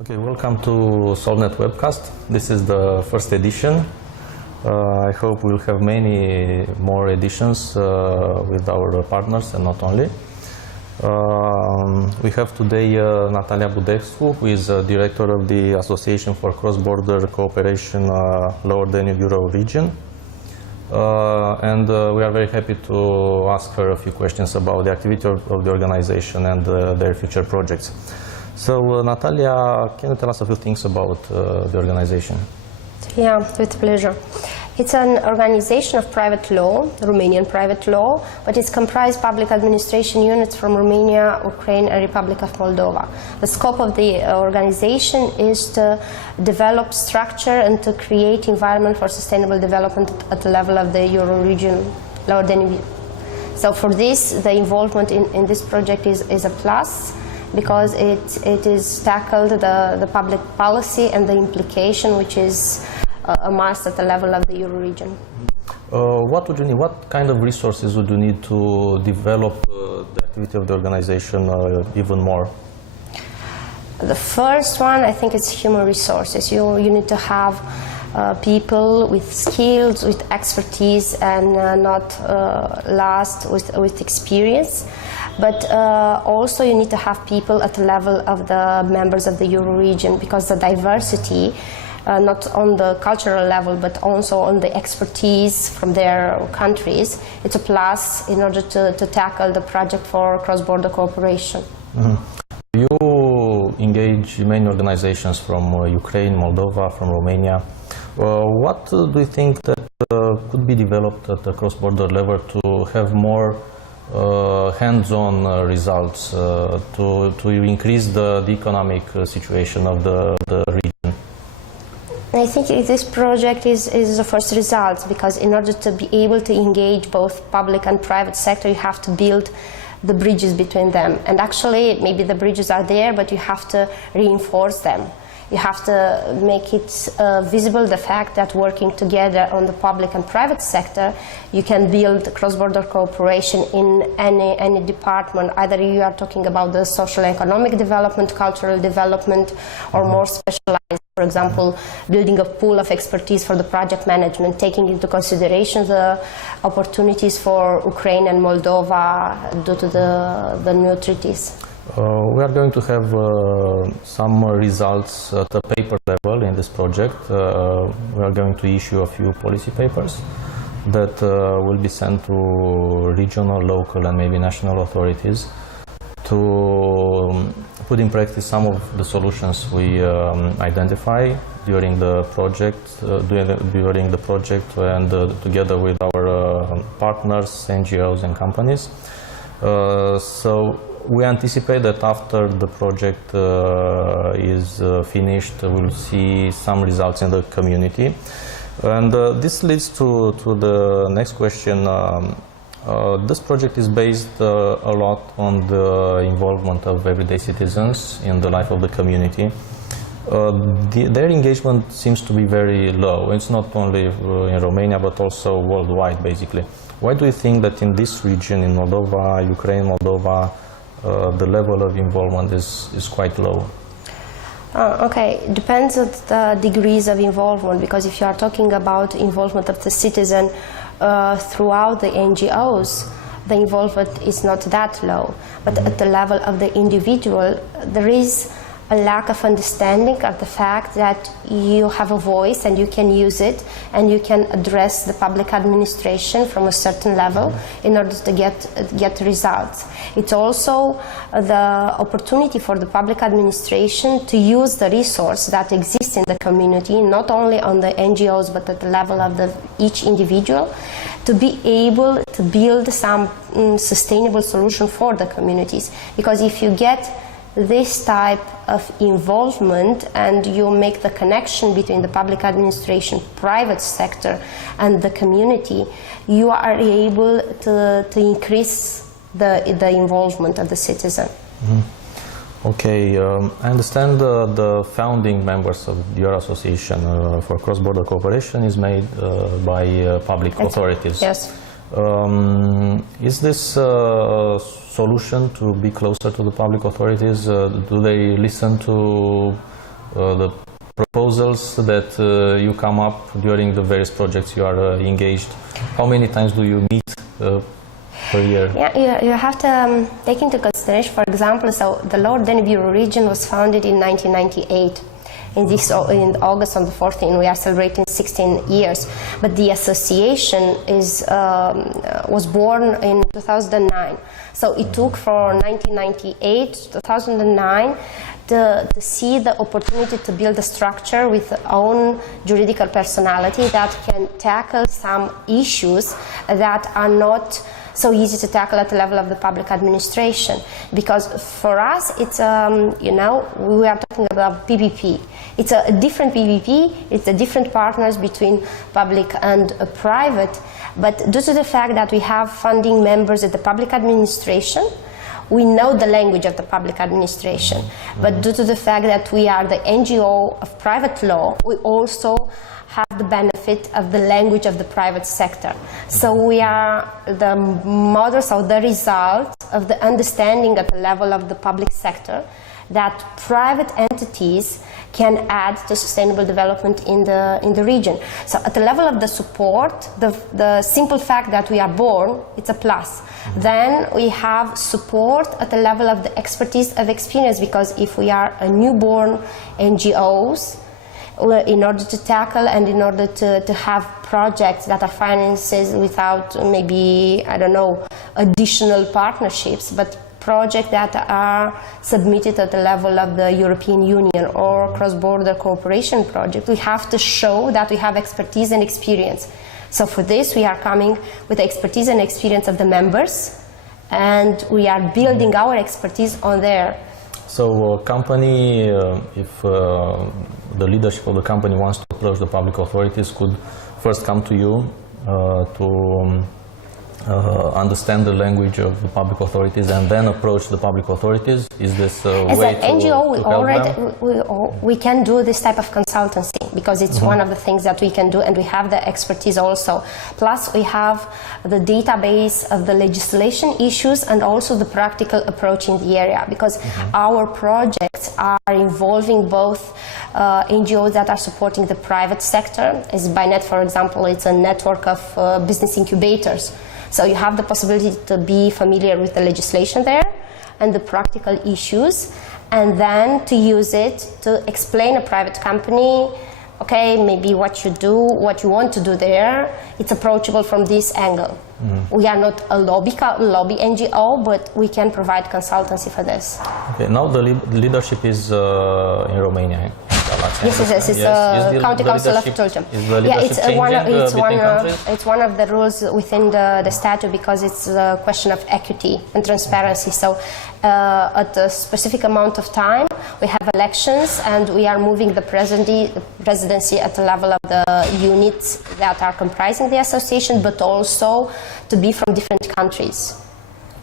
Okay, welcome to SolveNet Webcast. This is the first edition. I hope we'll have many more editions with our partners and not only. We have today Natalia Budescu, who is director of the Association for Cross-Border Cooperation Lower Danube Euro region. And we are very happy to ask her a few questions about the activity of the organization and their future projects. So, Natalia, can you tell us a few things about the organization? Yeah, with pleasure. It's an organization of private law, Romanian private law, but it's comprised public administration units from Romania, Ukraine, and Republic of Moldova. The scope of the organization is to develop structure and to create environment for sustainable development at the level of the Euro region, Lower Danube. So for this, the involvement in this project is a plus, because it is tackled the public policy and the implication, which is a must at the level of the Euro region. What would you need? What kind of resources would you need to develop the activity of the organization even more? The first one, I think, is human resources. You need to have people with skills, with expertise, and not last with experience. But also you need to have people at the level of the members of the Euro region, because the diversity, not on the cultural level, but also on the expertise from their countries, it's a plus in order to tackle the project for cross-border cooperation. Mm-hmm. You engage many organizations from Ukraine, Moldova, from Romania. What do you think that could be developed at the cross-border level to have more hands-on results to increase the economic situation of the region? I think this project is the first result, because in order to be able to engage both public and private sector, you have to build the bridges between them. And actually, maybe the bridges are there, but you have to reinforce them. You have to make it visible, the fact that working together on the public and private sector, you can build cross-border cooperation in any department. Either you are talking about the social and economic development, cultural development, or more specialized, for example, building a pool of expertise for the project management, taking into consideration the opportunities for Ukraine and Moldova due to the new treaties. We are going to have some results at the paper level in this project. We are going to issue a few policy papers that will be sent to regional, local, and maybe national authorities to put in practice some of the solutions we identify during the project, and together with our partners, NGOs, and companies. So we anticipate that after the project is finished, we'll see some results in the community. And this leads to the next question. This project is based a lot on the involvement of everyday citizens in the life of the community. Their engagement seems to be very low. It's not only in Romania, but also worldwide, basically. Why do you think that in this region, in Moldova, Ukraine, Moldova, the level of involvement is quite low? Okay, depends on the degrees of involvement, because if you are talking about involvement of the citizen throughout the NGOs, the involvement is not that low. But at the level of the individual, there is a lack of understanding of the fact that you have a voice and you can use it, and you can address the public administration from a certain level in order to get results. It's also the opportunity for the public administration to use the resource that exists in the community, not only on the NGOs but at the level of each individual, to be able to build some sustainable solution for the communities. Because if you get this type of involvement and you make the connection between the public administration, private sector, and the community, you are able to increase the involvement of the citizen. Mm-hmm. Okay, I understand the founding members of your association for cross-border cooperation is made by public authorities. Yes. Is this solution to be closer to the public authorities? Do they listen to the proposals that you come up during the various projects you are engaged? How many times do you meet per year? Yeah, you have to take into consideration, for example, so the Lower Danube region was founded in 1998. In August on the 14th, we are celebrating 16 years. But the association was born in 2009. So it took from 1998 to 2009 to see the opportunity to build a structure with its own juridical personality that can tackle some issues that are not so easy to tackle at the level of the public administration. Because for us, it's, we are talking about PPP. It's a different PPP, it's a different partners between public and private. But due to the fact that we have funding members at the public administration, we know the language of the public administration. But due to the fact that we are the NGO of private law, we also have the benefit of the language of the private sector. So we are the models or the result of the understanding at the level of the public sector that private entities can add to sustainable development in the region. So at the level of the support, the simple fact that we are born, it's a plus. Then we have support at the level of the expertise of experience, because if we are a newborn NGOs, in order to tackle and in order to have projects that are financed without maybe, I don't know, additional partnerships, but projects that are submitted at the level of the European Union or cross-border cooperation project, we have to show that we have expertise and experience. So for this, we are coming with the expertise and experience of the members, and we are building our expertise on there. So company, if the leadership of the company wants to approach the public authorities, could first come to you to understand the language of the public authorities and then approach the public authorities? Is this a way to NGO, help them? we can do this type of consultancy, because it's one of the things that we can do, and we have the expertise also. Plus we have the database of the legislation issues and also the practical approach in the area, because our projects are involving both NGOs that are supporting the private sector. As ByNet, for example, it's a network of business incubators. So you have the possibility to be familiar with the legislation there and the practical issues, and then to use it to explain a private company, okay, maybe what you do, what you want to do there, it's approachable from this angle. We are not a lobby NGO, but we can provide consultancy for this. Okay, now the leadership is in Romania. Yes, it's the County Council of Tulcea. Yeah, it's one of the rules within the statute, because it's a question of equity and transparency. So at a specific amount of time, we have elections, and we are moving the presidency at the level of the units that are comprising the association, but also to be from different countries.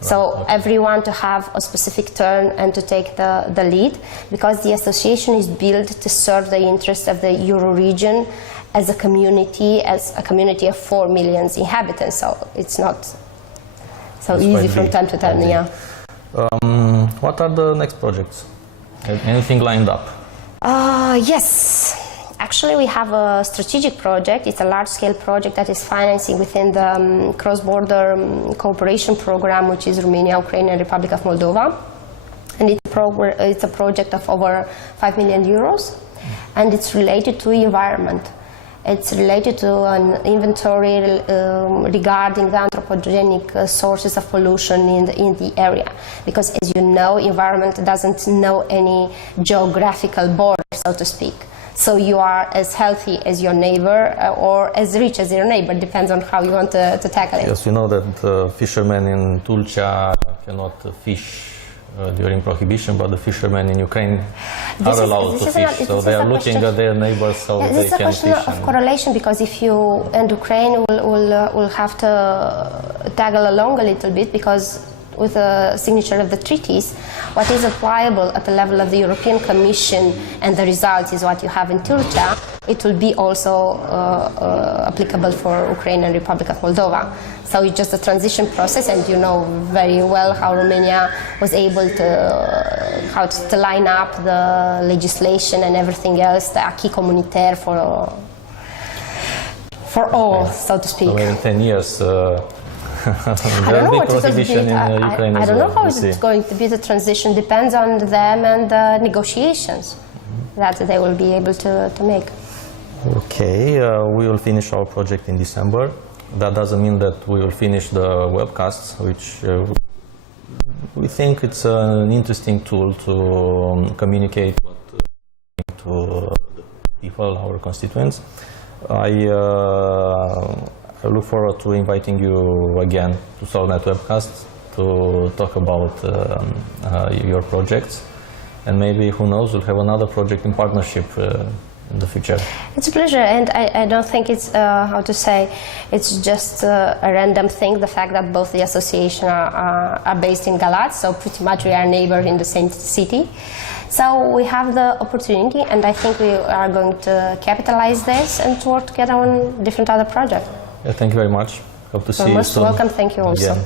So everyone to have a specific turn and to take the lead, because the association is built to serve the interests of the Euro region as a community of 4 million inhabitants. So it's not so That's easy from time to time. Yeah. What are the next projects? Anything lined up? Yes. Actually, we have a strategic project. It's a large-scale project that is financing within the cross-border cooperation program, which is Romania, Ukraine, and Republic of Moldova. And it's a project of over 5 million euros, and it's related to environment. It's related to an inventory regarding the anthropogenic sources of pollution in the area. Because, as you know, environment doesn't know any geographical border, so to speak. So you are as healthy as your neighbor or as rich as your neighbor, depends on how you want to tackle it. Yes, you know that fishermen in Tulcea cannot fish during prohibition, but the fishermen in Ukraine are allowed to fish. So they are looking at their neighbors so they can fish. This is a question of correlation, because if you and Ukraine will have to taggle along a little bit, because with the signature of the treaties, what is applicable at the level of the European Commission and the result is what you have in Tulcea, it will be also applicable for Ukraine and Republic of Moldova. So it's just a transition process, and you know very well how Romania was able to line up the legislation and everything else, the acquis communautaire for all, so to speak. So in 10 years, I don't know what it will be. I don't know how it's going to be. The transition depends on them and the negotiations that they will be able to make. Okay, we will finish our project in December. That doesn't mean that we will finish the webcasts, which we think it's an interesting tool to communicate to the people, our constituents. I look forward to inviting you again to SolveNet Webcast to talk about your projects, and maybe, who knows, we'll have another project in partnership in the future. It's a pleasure, and I don't think it's, how to say, it's just a random thing, the fact that both the association are based in Galați, so pretty much we are neighbors in the same city. So we have the opportunity, and I think we are going to capitalize this and to work together on different other projects. Yeah, thank you very much. Hope to see you soon. Most welcome, thank you also. Again.